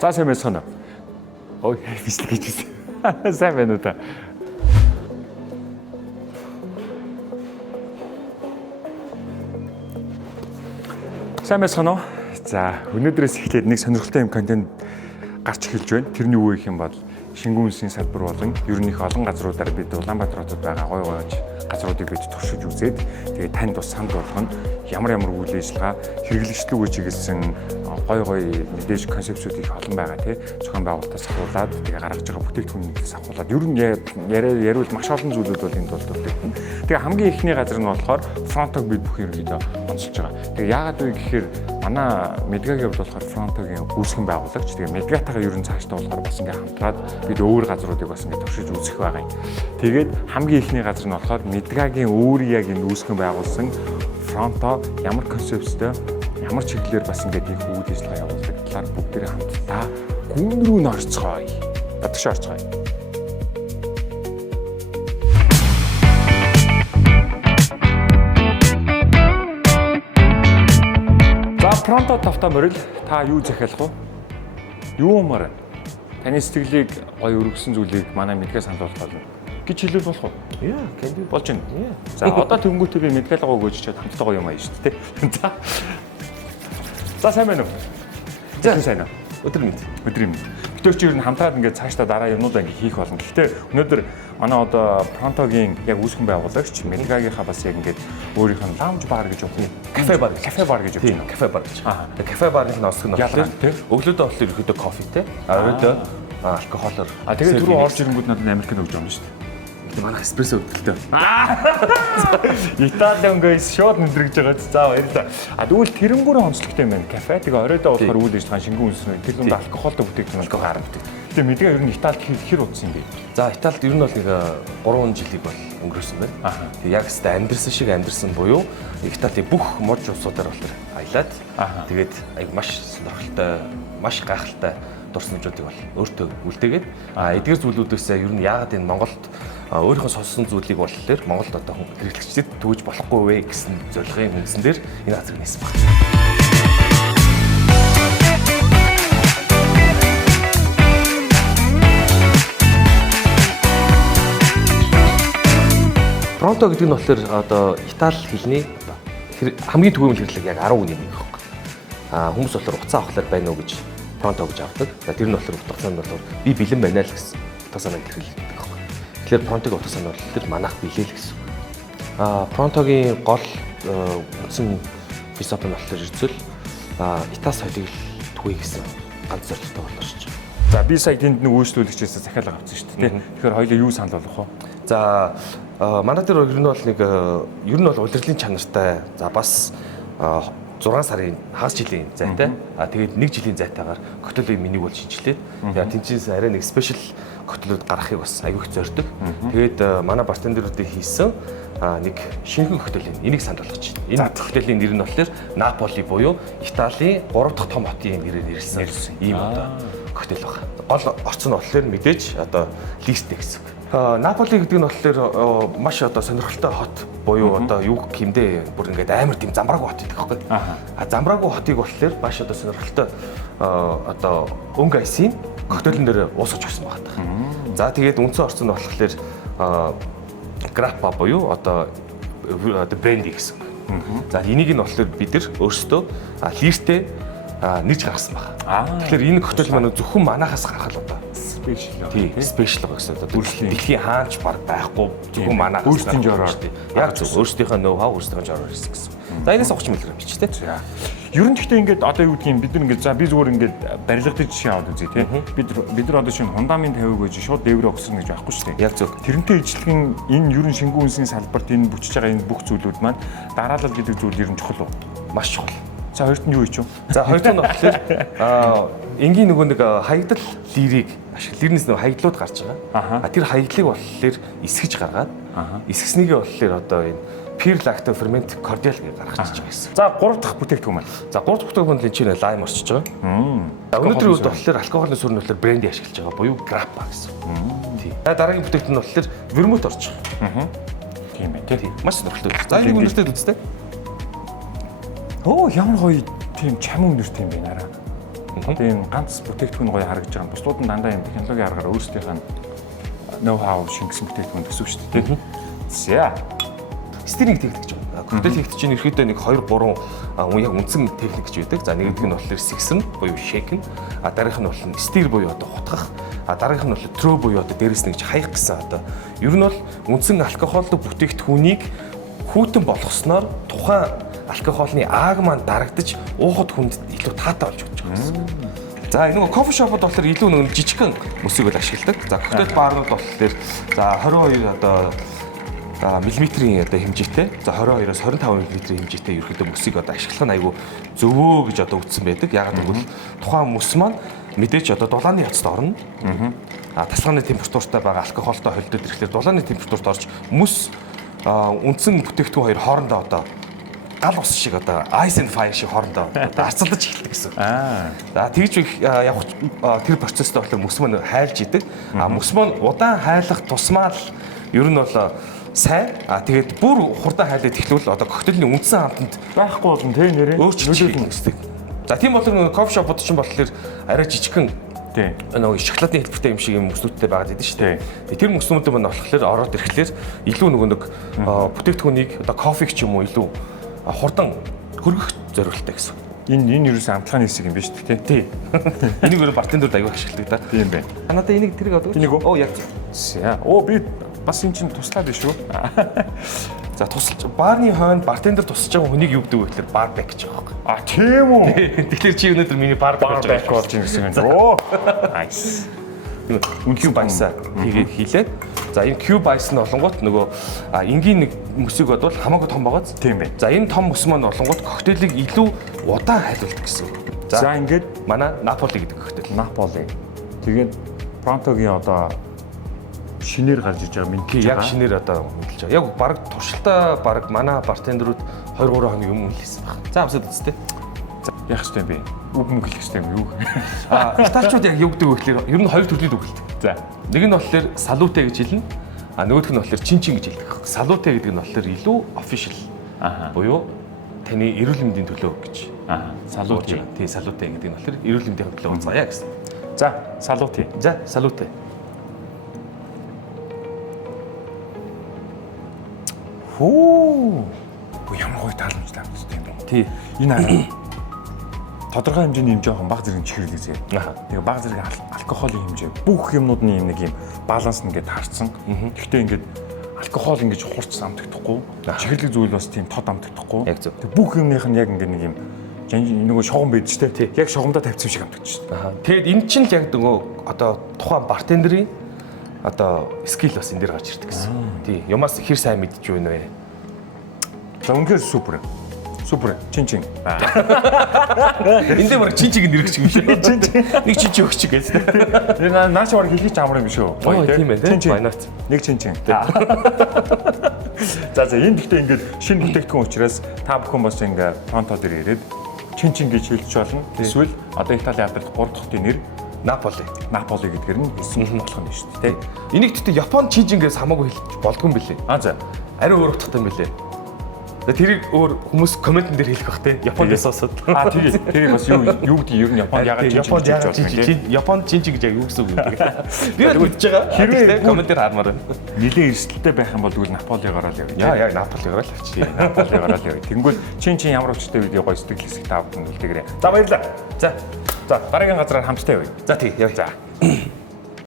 За сайн байна уу? Ой, биш гэж байна. Сайн байна уу та? Сайн байна уу? За, өнөөдрөөс эхлээд нэг сонирхолтой юм контент гарч эхэлж байна. Тэрний юу гэх юм бол шингэн үндэсний салбар болон ер нь их олон газруудаар бид Улаанбаатар хотод байгаа гой газруудыг бид туршиж үзээд тэгээд танд бас санд болгоно ямар үйл ажиллагаа хэрэглэгчлэг үе чиглэсэн гой мэдээж концепцүүд их олон байгаа тий зохион байгуулалтаас ахуулаад тэгээ гаргаж байгаа бүтээгдэхүүнээс ахуулаад ер нь яриул маш олон зүйлүүд бол энд бол төвлөрсөн. Тэгээ хамгийн ихний газар нь болохоор фронтог бид бүх ерөнхийдөө онцолж байгаа. Тэгээ яагаад вэ гэхээр манай Медгагийн хувьд болохоор фронтогийн үүсгэн байгуулагч тэгээ Медгатайгаа ер нь цаашдаа болохоор бас ингээ хамтраад бид өөр газруудыг бас ингээ туршиж үзэх байгаа юм. Тэгээд хамгийн ихний газар нь болохоор Медгагийн өөр яг энэ үүсгэн байгуулсан фронто ямар концепттэй ямар чиглэлээр бас ингээд их үйл ажиллагаа явуулдаг талаар бүгдээрээ хамтдаа гүн рүү н орцгоё. Бодож орцгоё. За фронто тавтаморил та юу захиалах вэ? Юу юмар? Таны сэтгэлийг гоё өргөсөн зүйлийг манай Медгээс хандуулах болно гэж хэлвэл болох уу? Яа, кэнди болж байна. За одоо тэнгуүтэй би Медгалгаа өгөөж чад хамтдаа гоё юм аа шүү дээ. За сайн байна уу? За сайн аа. Өдөр мэд. Өдөр мэд. Бид ч ер нь хамтраад ингээд цаашдаа дараа юмнуудаа ингээд хийх болно. Гэхдээ өнөөдөр манай одоо Фронтогийн яг үүсгэн байгуулагч Медгагийнхаа бас яг ингээд өөрийнх нь лаунж бар гэж явах юм. Кафе бар гэж явж байна. Кафе бар гэж. Тэгээ кафе барын носох нь болохоор өглөөдөө болохоор ерөөдөө кофетэй, оройдоо алкоголоор. Тэгээ түрүү орж ирэнгүүт надад Америкт өгч байгаа юм шүү дээ. Манайх эспрессо өгдөлтөө. Итали өнгөс шууд нэдрэгж байгаа. За баярлалаа. Тэгвэл тэрэнгүүрээ онцлогтой юм байна. Кафе тэгээ оройдоо болохоор үйл ажиллагаа шингэн үндэснэ. Тэр дунд алкоголтой бүтээгдэхүүн гараад бүтээг. Тэгээ мэдээ ер нь Италид хэр удсан юм бэ? За Италид ер нь бол нэг 3 жилиг бол өнгөрөөсөн байна. Тэгээ яг хэвээр амьдрсан шиг амьдрсан буюу Италийн бүх муж улсуудаар болохоор аялаад тэгээд маш сонирхолтой, маш гайхалтай дурсамжуудыг бол өөртөө үлдээгээд эдгээр зүйлүүдээс ер нь яагаад энэ Монголд өөрийнхөө сонссон зүйлийг болохоор Монголд одоо хэрэглэгчдэд төвөж болохгүй вэ гэсэн зорилгын үндсэн дээр энэ газрыг нээсэн байна. Фронто гэдэг нь болохоор одоо Итали хэлний хамгийн түгээмэл хэрэглэг яг 10 үнийг нэг байхгүй. Хүмүүс болохоор уцаа авахлаар байна уу гэж фронто гэж авдаг. Тэр нь болохоор утга санаа нь болохоор би бэлэн байна л гэсэн утга санааг хэрэглэдэг байхгүй. Тэгэхээр фронтыг утга санаа нь болохоор манайх билээ л гэсэн. Фронтогийн гол үндсэн философи нь болохоор ирцэл Итали соёлыг түгэе гэсэн ганц зорилготой болооч. За би сая тэнд нэг үйлчлүүлэгчээс захиалга авсан шүү дээ. Тэгэхээр хоёулаа юу санал болгох вэ? За манай дээр ер нь бол улирлын чанартай. За бас 6 сарын хагас жилийн зайтай. Тэгээд 1 жилийн зайтайгаар коктейлийн менюг бол шинжилээд тэнцээс арай нэг спешиал коктейлүүд гаргахыг бас аягүй их зорддог. Тэгээд манай бартендерүүдийн хийсэн нэг шинэхэн коктейлийн энийг санал болгож байна. Энэ коктейлийн нэр нь болохоор Наполи буюу Италийн 3 дахь том хотын нэрээр нэрлсэн ийм одоо коктейл байна. Гол орц нь болохоор мэдээж одоо листтэй гэсэн. Наполи гэдэг нь болохоор маш одоо сонирхолтой хот буюу одоо юу гэмдэ бүр ингээд амар тийм замбраагүй хот гэдэг байхгүй. Замбраагүй хотыг болохоор маш одоо сонирхолтой одоо өнгө айсын коктейлэн дээр уусгаж өгсөн байна. За тэгээд үндсэн орц нь болохоор граппа буюу одоо бренди гэсэн. За энийг нь болохоор бид нар өөрсдөө лиртэй нэрж гаргасан байна. Тэгэхээр энэ коктейл маань зөвхөн манахаас гаргал одоо спешиал гэсэн одоо дэлхийн хаач баг байхгүй зөвхөн манахаас өөрсдийн жороор яг зөв өөрсдийнхөө ноу-хау өөрсдийнхөө жороор хийсэн гэсэн. За энэс 30 мг бичтэй. Ер нь гэхдээ ингээд одоо юу гэдгийг бид нар ингээд за би зүгээр ингээд барилгын жишээ аваад үзье тий. Бид нар одоо шинэ фундамент тавиаг гэж шууд дээврээ өгсөн гэж байхгүй шүү дээ. Яг зөв. Тэрнтэй ижилхэн энэ ер нь шингэн үндэсний салбарт энэ бүчиж байгаа энэ бүх зүйлүүд маань дараалал гэдэг зүйл ер нь чухал уу? Маш чухал. За хоёрт нь юу хийч вэ? За хоёрт нь болохоор энгийн нөгөө нэг хаягдал лирийг лирнээс нөгөө хаягдлууд гарч байгаа. Тэр хаягдлыг болохоор эсгэж гаргаад эсгснийгээ болохоор одоо энэ пир лакто фермент кордиал гэж гаргачихж байгаа гэсэн. За 3 дахь бүтээгдэхүүн маань. За 3 дахь бүтээгдэхүүн нь чинь лайм орчиж байгаа. За өнөөдрийн үед болохоор алкоголын суурь нь болохоор бренди ашиглаж байгаа буюу граппа гэсэн. Тийм. Дараагийн бүтээгдэхүүн нь болохоор вермут орж байгаа. Тийм ээ тий. Маш сонирхолтой. За энийг үнэртэй үзтээ. Оо ямар гоё тийм чам өнөртэй юм бэ нараа. Одоо энэ ганц бүтээгдэхүүн гоё харагдаж байгаа. Бусдууд нь дандаа юм технологийн аргаар өөрсдийнх нь ноу хау шингэсэн бүтээгдэхүүн төсөв шүү дээ. За. Стиринг техник гэж байна. Коктейл хийх чинь ерөөдөө нэг 2 3 яг үндсэн техник гэж байдаг. За нэгдүгээр нь болохоор сиксэн буюу шейкэн, дараагийнх нь бол стир буюу одоо хутгах, дараагийнх нь бол трөө буюу одоо дээрээс нэг хаях гэсэн одоо ер нь бол үндсэн алкогольтой бүтээгдэхүүнийг хүүтэн болгосноор тухайн алкогольны ааг маань дарагдаж уухад хүнд илүү таатай болж өгч байгаа гэсэн. За энэ кофе шопод болохоор илүү нэг жижигхэн мөсийг л ашигладаг. За коктейл баарнууд болохоор за 22 одоо миллиметрийн одоо хэмжээтэй. За 22-оос 25 миллиметрийн хэмжээтэй ерөөхдөө мөсийг одоо ашиглах нь айгүй зөвөө гэж одоо үздсэн байдаг. Ягаад гэвэл тухайн мөс маань мэдээч одоо дулааны яцд орно. Тасалгааны температуртай байгаа алкогольтой холдоод ирэхлээр дулааны температурт орж мөс үндсэн бүтээгдэхүүн хоёр хоорондоо одоо гал ус шиг одоо ice and fire шиг хоорондоо одоо арцалдаж эхэлдэг гэсэн. За тэгж явах тэр процесстэй болохоор мөс маань хайлж идэг. Мөс маань удаан хайлах тусмаа л ер нь бол сайн. Тэгээд бүр хурдан хайлаад эхлүүл одоо коктейлийн үндсэн хамтанд байхгүй болно тий нэрээ. Өөрчлөлт хийдэг. За тийм болохоор кофе шопод чинь болохоор арай жижигхэн тий. Нөгөө шоколадны хэлбэртэй юм шиг юм мөснүүдтэй байгаад идэв шүү дээ. Тэр мөснүүд маань болохоор ороод ирэхлээр илүү нөгөө нэг бүтээгдэхүүнийг одоо кофег ч юм уу илүү хурдан хөргөх зорилготой гэсэн. Энэ ерөөсөө амтлагын хэсэг юм биш үү тий. Энийг өөрөө бартендерд аягүй ашигладаг да. Тийм бай. Надад энийг тэрийг одоо оо яг. За. Оо би бас энэ чинь туслаад биш үү? За тусалж баарны хойнд бартендер тусалж байгаа хүнийг юу гэдэг вэ гэхээр барбек гэж байгаа байхгүй. Тийм үү? Тэгэхээр чи өнөөдөр миний барбек болж байгаа болж байгаа гэсэн юм. Оо. Nice. Cube ice хийлээ. За энэ cube ice нь олонгууд нөгөө энгийн нэг мөсийг бодвол хамаагүй том байгааз. Тийм бай. За энэ том мөс маань олонгууд коктейлийг илүү удаан хайлуулдаг гэсэн. За ингээд манай Наполи гэдэг коктейл. Наполи. Тэгээд Пронтогийн одоо шинээр гарч иж байгаа мэдээж яг шинээр одоо мэдэлж байгаа. Яг баг туршилтаа баг манай бартендерүүд 2 3 хоног юм хэлсэн баг. За амсаад үсттэй. За яах ёстой юм бэ? Үг мөнгө хэлэх ёстой юм юу? Италичууд яг юу гэдэг вэ гэхээр ер нь хоёр төрлийн үг хэлдэг. За. Нэг нь болохоор салуте гэж хэлнэ. Нөгөөх нь болохоор чинчин гэж хэлдэг. Салуте гэдэг нь болохоор илүү official. Буюу таны эрүүл мэндийн төлөө гэж. Салуте. Тий, салуте гэдэг нь болохоор эрүүл мэндийн төлөө ууцгаая гэсэн. За, салуте. За, салуте. Хөө. Ямар гоё тааламжтай амттай юм бэ? Тий. Энэ тодорхой хэмжээний юм жоохон бага зэрэг чихэрлээ зэ. Тэгээ бага зэрэг алкоголын хэмжээ бүх юмнуудын юм нэг юм баланс нэгээд харцсан. Гэхдээ ингээд алкогол ингэж хурц амтагдахгүй, чихэрлэг зүйл бас тийм тод амтагдахгүй. Тэг бүх юмных нь яг ингээд нэг юм нөгөө шогон байдаг ч тий. Яг шогомдоо тавьсан шиг амтагдаж байна. Тэгээд эн чинь яг нөгөө одоо тухайн бартендерийн одоо скил бас энэ дээр гарч ирдэг гэсэн. Тий. Юмас хэр сайн мэдж байна вэ? За үнэхээр супер. Супер. Чин. Энд дээр баг чинчиг нэрч юм шиг. Нэг чинч өгч гэсэн. Энэ наач баг хэлхийч амар юм шүү. Гоё тийм ээ тий. Why not? Нэг чин. За энэ гэхдээ ингээд шинэ бүтээгдэхүүн учраас та бүхэн бас ингээд фронто дээр ирээд чин гэж хэлж болно. Эсвэл одоо Италийн алдарт 3 дахь нэр Наполи гэдгээр нь хэлсэн болох нь шүү дээ. Энийг гэхдээ Япон чинжингээс хамаагүй хэлж болдгүй юм билээ. За. Ариун өөр утгатай юм билээ. Тэрийг өөр хүмүүс комментэн дээр хэлэх бах те. Японоос осоод. Тэгээ бас юу гэдэг ер нь Японд ягаад чинжиг гэж болж байна те. Японд чинжиг гэж яг юу гэсэн үг юм бэ? Би бодож байгаа. Хэрвээ комментээр хармаар байна. Нилээ эрсдэлтэй байх юм бол тэгвэл Наполигоор л явъя. Яг Наполигоор л авчи. Наполигоор л явъя. Тэнгүүл чин ямар өвчтэй видео гоё сэтгэл хэсэг тав хүн үлдээгээрэй. За баярлалаа. За дараагийн газараар хамттай явъя. За тий явъя. За.